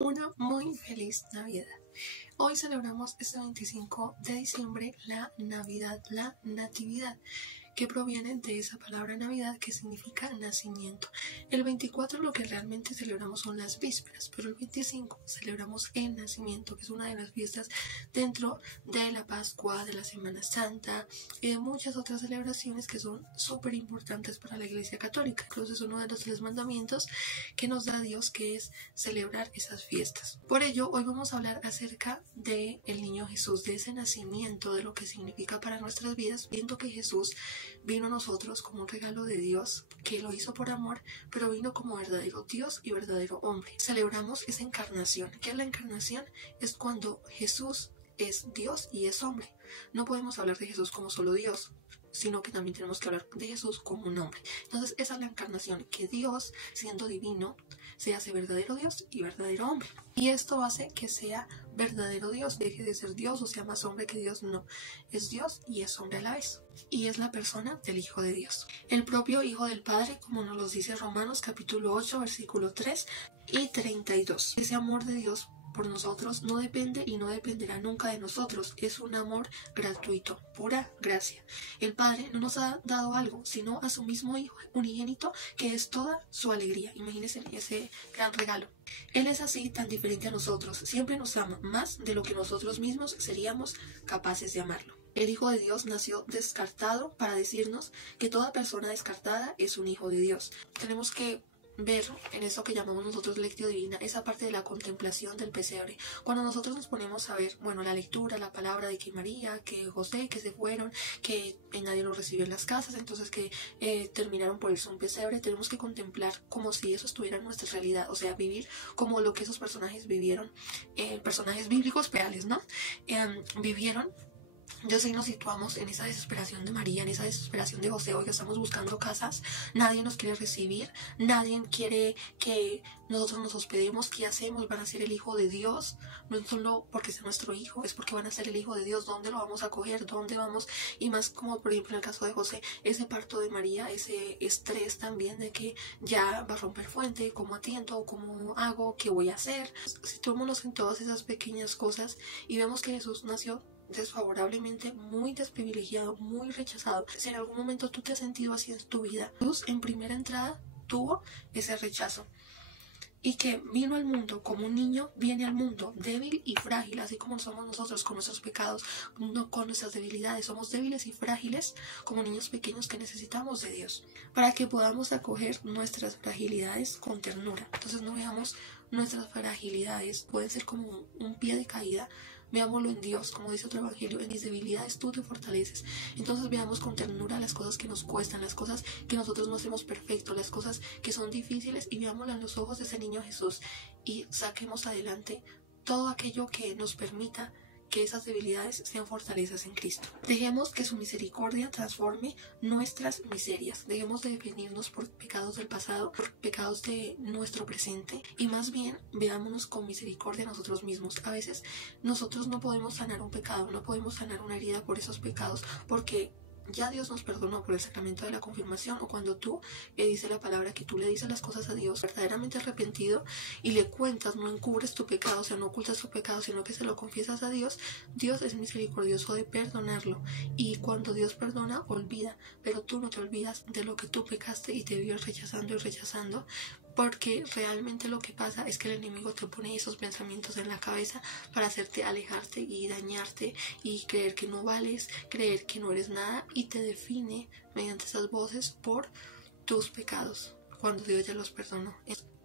Una muy feliz Navidad. Hoy celebramos este 25 de diciembre la Navidad, la Natividad, que proviene de esa palabra Navidad que significa nacimiento. El 24 lo que realmente celebramos son las vísperas, pero el 25 celebramos el nacimiento, que es una de las fiestas dentro de la Pascua, de la Semana Santa y de muchas otras celebraciones que son súper importantes para la Iglesia Católica. Incluso es uno de los 3 mandamientos que nos da Dios, que es celebrar esas fiestas. Por ello, hoy vamos a hablar acerca de el niño Jesús, de ese nacimiento, de lo que significa para nuestras vidas, viendo que Jesús vino a nosotros como un regalo de Dios, que lo hizo por amor, pero vino como verdadero Dios y verdadero hombre. Celebramos esa encarnación. ¿Qué es la encarnación? Es cuando Jesús es Dios y es hombre. No podemos hablar de Jesús como solo Dios, sino que también tenemos que hablar de Jesús como un hombre. Entonces esa es la encarnación, que Dios, siendo divino, se hace verdadero Dios y verdadero hombre. Y esto hace que sea verdadero Dios, deje de ser Dios o sea más hombre que Dios. No, es Dios y es hombre a la vez. Y es la persona del Hijo de Dios. El propio Hijo del Padre, como nos lo dice Romanos capítulo 8, versículo 3 y 32. Ese amor de Dios por nosotros no depende y no dependerá nunca de nosotros. Es un amor gratuito, pura gracia. El Padre no nos ha dado algo, sino a su mismo Hijo unigénito, que es toda su alegría. Imagínense ese gran regalo. Él es así, tan diferente a nosotros. Siempre nos ama más de lo que nosotros mismos seríamos capaces de amarlo. El Hijo de Dios nació descartado para decirnos que toda persona descartada es un hijo de Dios. Tenemos que ver en eso que llamamos nosotros lectio divina, esa parte de la contemplación del pesebre. Cuando nosotros nos ponemos a ver, la lectura, la palabra de que María, que José, que se fueron, que nadie los recibió en las casas, entonces que terminaron por irse a un pesebre, tenemos que contemplar como si eso estuviera en nuestra realidad, o sea, vivir como lo que esos personajes vivieron, personajes bíblicos reales, ¿no? Vivieron. Yo sé que nos situamos en esa desesperación de María, en esa desesperación de José. Hoy estamos buscando casas, nadie nos quiere recibir, nadie quiere que nosotros nos hospedemos. ¿Qué hacemos? Van a ser el Hijo de Dios, no es solo porque sea nuestro hijo, es porque van a ser el Hijo de Dios. ¿Dónde lo vamos a coger? ¿Dónde vamos? Y más como por ejemplo en el caso de José, ese parto de María, ese estrés también de que ya va a romper fuente, ¿cómo atiendo? ¿Cómo hago? ¿Qué voy a hacer? Situémonos en todas esas pequeñas cosas y vemos que Jesús nació desfavorablemente, muy desprivilegiado, muy rechazado. Si en algún momento tú te has sentido así en tu vida, Jesús en primera entrada tuvo ese rechazo y que vino al mundo como un niño, viene al mundo débil y frágil, así como somos nosotros con nuestros pecados, no con nuestras debilidades. Somos débiles y frágiles como niños pequeños que necesitamos de Dios para que podamos acoger nuestras fragilidades con ternura. Entonces no veamos nuestras fragilidades, pueden ser como un pie de caída. Veámoslo en Dios, como dice otro evangelio, en mis debilidades tú te fortaleces. Entonces veamos con ternura las cosas que nos cuestan, las cosas que nosotros no hacemos perfecto, las cosas que son difíciles, y veámoslas en los ojos de ese niño Jesús y saquemos adelante todo aquello que nos permita que esas debilidades sean fortalezas en Cristo. Dejemos que su misericordia transforme nuestras miserias. Dejemos de definirnos por pecados del pasado, por pecados de nuestro presente, y más bien veámonos con misericordia a nosotros mismos. A veces nosotros no podemos sanar un pecado, no podemos sanar una herida por esos pecados, porque ya Dios nos perdonó por el sacramento de la confirmación, o cuando tú dice la palabra que tú le dices las cosas a Dios verdaderamente arrepentido y le cuentas, no encubres tu pecado, o sea, no ocultas tu pecado, sino que se lo confiesas a Dios. Dios es misericordioso de perdonarlo, y cuando Dios perdona, olvida, pero tú no te olvidas de lo que tú pecaste y te vio rechazando y rechazando, porque realmente lo que pasa es que el enemigo te pone esos pensamientos en la cabeza para hacerte alejarte y dañarte y creer que no vales, creer que no eres nada, y te define mediante esas voces por tus pecados, cuando Dios ya los perdonó.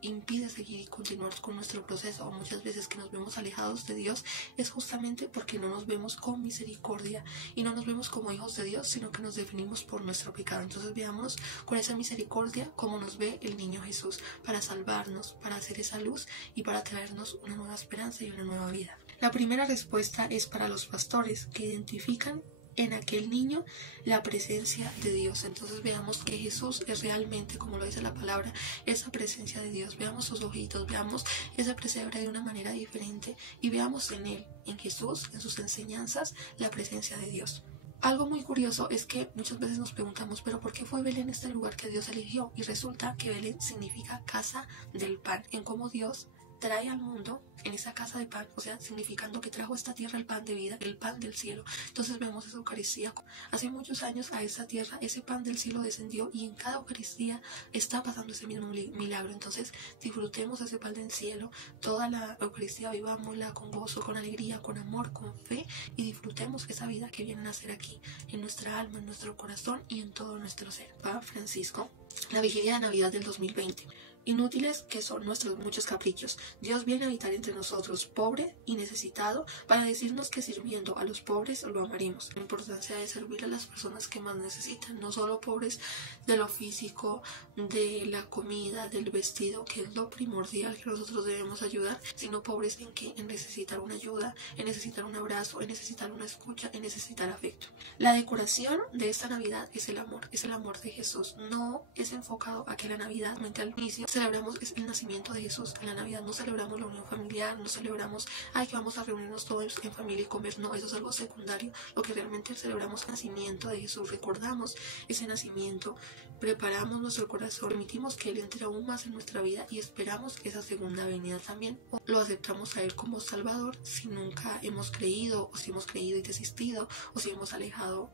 Impide seguir y continuar con nuestro proceso. O muchas veces que nos vemos alejados de Dios es justamente porque no nos vemos con misericordia y no nos vemos como hijos de Dios, sino que nos definimos por nuestro pecado. Entonces veámonos con esa misericordia como nos ve el niño Jesús, para salvarnos, para hacer esa luz y para traernos una nueva esperanza y una nueva vida. La primera respuesta es para los pastores, que identifican en aquel niño la presencia de Dios. Entonces veamos que Jesús es realmente, como lo dice la palabra, esa presencia de Dios. Veamos sus ojitos, veamos ese pesebre de una manera diferente y veamos en él, en Jesús, en sus enseñanzas, la presencia de Dios. Algo muy curioso es que muchas veces nos preguntamos, pero ¿por qué fue Belén este lugar que Dios eligió? Y resulta que Belén significa casa del pan, en cómo Dios trae al mundo en esa casa de pan, o sea, significando que trajo a esta tierra el pan de vida, el pan del cielo. Entonces vemos esa Eucaristía. Hace muchos años a esa tierra ese pan del cielo descendió y en cada Eucaristía está pasando ese mismo milagro. Entonces disfrutemos ese pan del cielo, toda la Eucaristía vivámosla con gozo, con alegría, con amor, con fe, y disfrutemos esa vida que viene a nacer aquí, en nuestra alma, en nuestro corazón y en todo nuestro ser. Papa Francisco. La vigilia de Navidad del 2020. Inútiles que son nuestros muchos caprichos. Dios viene a habitar entre nosotros, pobre y necesitado, para decirnos que sirviendo a los pobres lo amaremos. La importancia de servir a las personas que más necesitan, no solo pobres de lo físico, de la comida, del vestido, que es lo primordial que nosotros debemos ayudar, sino pobres en que en necesitar una ayuda, en necesitar un abrazo, en necesitar una escucha, en necesitar afecto. La decoración de esta Navidad es el amor de Jesús. No es enfocado a que la Navidad, al inicio, celebramos es el nacimiento de Jesús. En la Navidad no celebramos la unión familiar, no celebramos, que vamos a reunirnos todos en familia y comer. No, eso es algo secundario. Lo que realmente celebramos es el nacimiento de Jesús. Recordamos ese nacimiento, preparamos nuestro corazón, permitimos que Él entre aún más en nuestra vida y esperamos esa segunda venida también. Lo aceptamos a Él como Salvador si nunca hemos creído, o si hemos creído y desistido, o si nos hemos alejado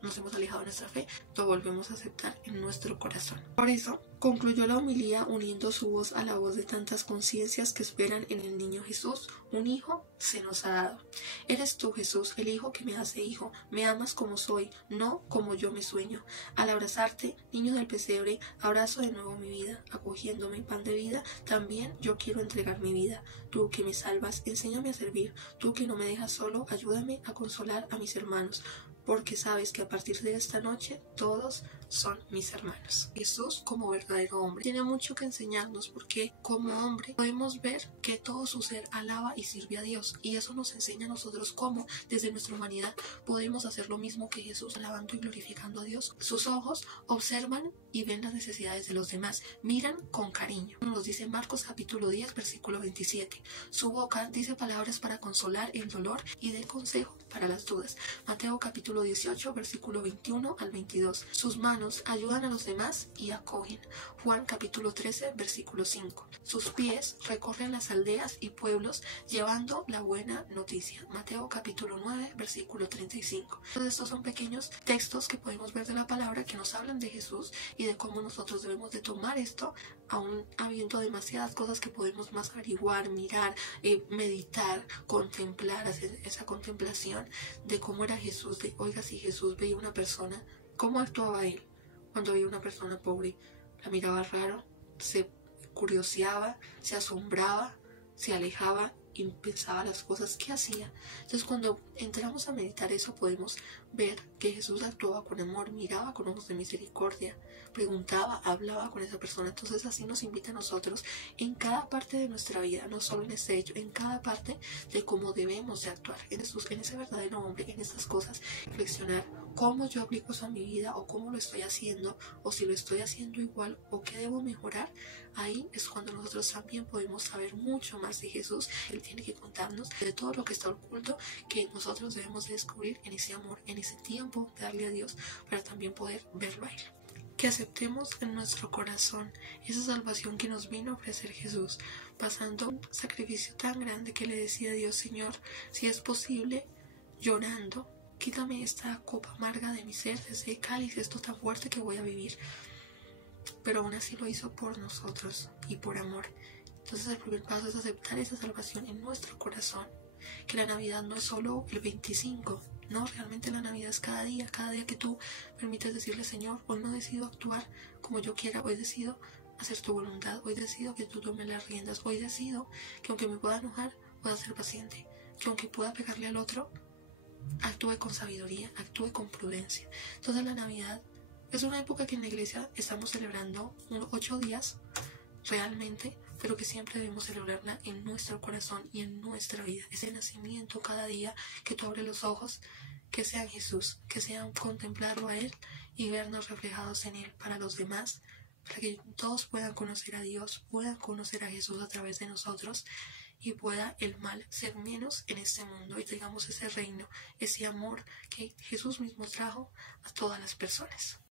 de nuestra fe, lo volvemos a aceptar en nuestro corazón. Por eso concluyó la homilía uniendo su voz a la voz de tantas conciencias que esperan en el niño Jesús. Un hijo se nos ha dado. Eres tú, Jesús, el hijo que me hace hijo. Me amas como soy, no como yo me sueño. Al abrazarte, niño del pesebre, abrazo de nuevo mi vida. Acogiéndome pan de vida, también yo quiero entregar mi vida. Tú que me salvas, enséñame a servir. Tú que no me dejas solo, ayúdame a consolar a mis hermanos, porque sabes que a partir de esta noche todos son mis hermanos. Jesús, como verdadero hombre, tiene mucho que enseñarnos, porque como hombre podemos ver que todo su ser alaba y sirve a Dios, y eso nos enseña a nosotros cómo desde nuestra humanidad podemos hacer lo mismo que Jesús, alabando y glorificando a Dios. Sus ojos observan y ven las necesidades de los demás, miran con cariño. Nos dice Marcos capítulo 10 versículo 27. Su boca dice palabras para consolar el dolor y de consejo para las dudas. Mateo capítulo 18 versículo 21 al 22. Sus manos ayudan a los demás y acogen. Juan capítulo 13 versículo 5. Sus pies recorren las aldeas y pueblos llevando la buena noticia. Mateo capítulo 9 versículo 35. Todos estos son pequeños textos que podemos ver de la palabra que nos hablan de Jesús y de cómo nosotros debemos de tomar esto, aún habiendo demasiadas cosas que podemos más averiguar, mirar, meditar, contemplar, hacer esa contemplación de cómo era Jesús, de oiga, si Jesús veía una persona, ¿cómo actuaba Él? Cuando veía una persona pobre, la miraba raro, se curioseaba, se asombraba, se alejaba y pensaba las cosas que hacía. Entonces cuando entramos a meditar eso, podemos ver que Jesús actuaba con amor, miraba con ojos de misericordia, preguntaba, hablaba con esa persona. Entonces así nos invita a nosotros en cada parte de nuestra vida, no solo en ese hecho, en cada parte de cómo debemos de actuar en ese verdadero hombre, en estas cosas, reflexionar cómo yo aplico eso a mi vida, o cómo lo estoy haciendo, o si lo estoy haciendo igual, o qué debo mejorar. Ahí es cuando nosotros también podemos saber mucho más de Jesús. Él tiene que contarnos de todo lo que está oculto, que nosotros debemos de descubrir en ese amor, en ese tiempo, darle a Dios, para también poder verlo a Él. Que aceptemos en nuestro corazón esa salvación que nos vino a ofrecer Jesús, pasando un sacrificio tan grande que le decía a Dios: Señor, si es posible, llorando, quítame esta copa amarga de mi ser, ese cáliz, esto tan fuerte que voy a vivir. Pero aún así lo hizo por nosotros y por amor. Entonces el primer paso es aceptar esa salvación en nuestro corazón, que la Navidad no es solo el 25, no, realmente la Navidad es cada día que tú permites decirle: Señor, hoy no decido actuar como yo quiera, hoy decido hacer tu voluntad, hoy decido que tú tomes las riendas, hoy decido que aunque me pueda enojar, pueda ser paciente, que aunque pueda pegarle al otro, actúe con sabiduría, actúe con prudencia. Entonces la Navidad es una época que en la iglesia estamos celebrando 8 días realmente, pero que siempre debemos celebrarla en nuestro corazón y en nuestra vida. Ese nacimiento cada día, que tú abres los ojos, que sea en Jesús, que sea contemplarlo a Él y vernos reflejados en Él para los demás, para que todos puedan conocer a Dios, puedan conocer a Jesús a través de nosotros, y pueda el mal ser menos en este mundo y tengamos ese reino, ese amor que Jesús mismo trajo a todas las personas.